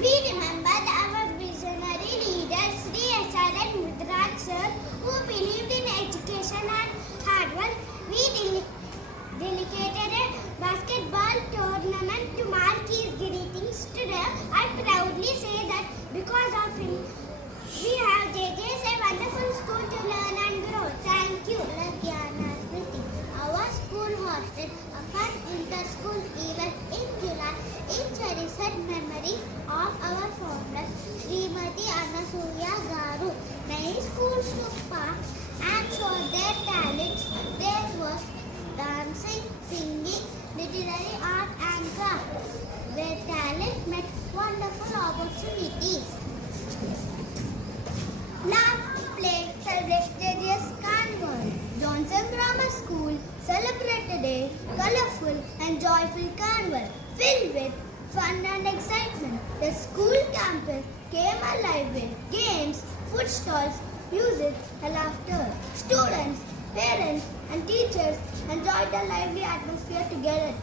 We remember our visionary leader Sri S.R.N. Mudraj sir, who believed in education and hard work. We dedicated a basketball tournament to mark his greetings today. I proudly say that because of him, we have JJ's a wonderful school to learn and grow. Thank you. Kalagyanasmriti. Our school hosted a fun inter-school event in July in cherished memory of our founder, Srimati Anusuya Garu. Many schools took part and showed their talents. There was dancing, singing, literary art and craft, where talent met wonderful opportunities. Laugh, play, celebrated a Carnival. Johnson Grammar School celebrated a colorful and joyful carnival filled with fun and excitement. The school campus came alive with games, food stalls, music and laughter. Students, parents and teachers enjoyed the lively atmosphere together.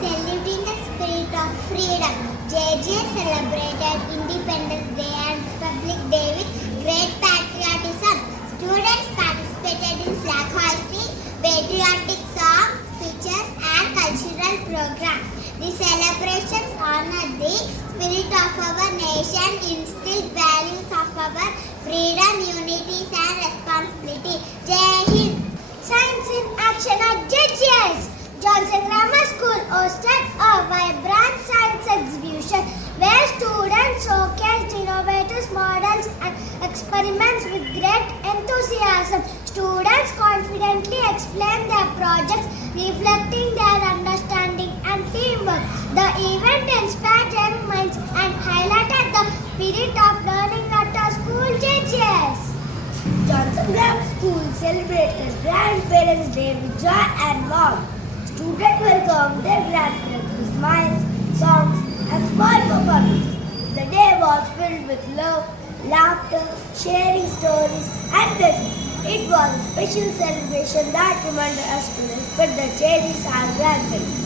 Saluting the spirit of freedom, JJ celebrated Independence Day and Republic Day with great patriotism. Students participated in flag hoisting, patriotic songs, speeches and cultural programs. The celebrations honored the spirit of our nation, instilled values of our freedom, unity and responsibility. Jai Hind. Science in action at JJS. Johnson Grammar School hosted a vibrant science exhibition where students showcased innovative models and experiments with great enthusiasm. Students confidently explained their projects, reflecting their understanding and teamwork. The event inspired young minds and highlighted the spirit of learning at our school JJS. Johnson Grammar School celebrated Grandparents' Day with joy and warmth. Students welcomed their grandparents with smiles, songs, and small performances. The day was filled with love, laughter, sharing stories, and blessings. It was a special celebration that reminded us to respect the cherish our grandparents.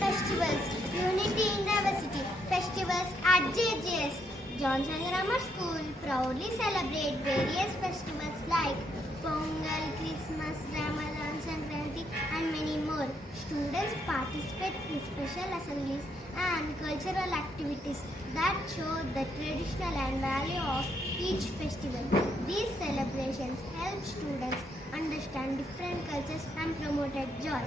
Festivals, Unity in Diversity, festivals at JJS. Johnson Grammar School proudly celebrate various festivals like Pongal, Christmas, Ramadan, Sankranti and many more. Students participate in special assemblies and cultural activities that show the traditional and value of each festival. These celebrations help students understand different cultures and promote joy.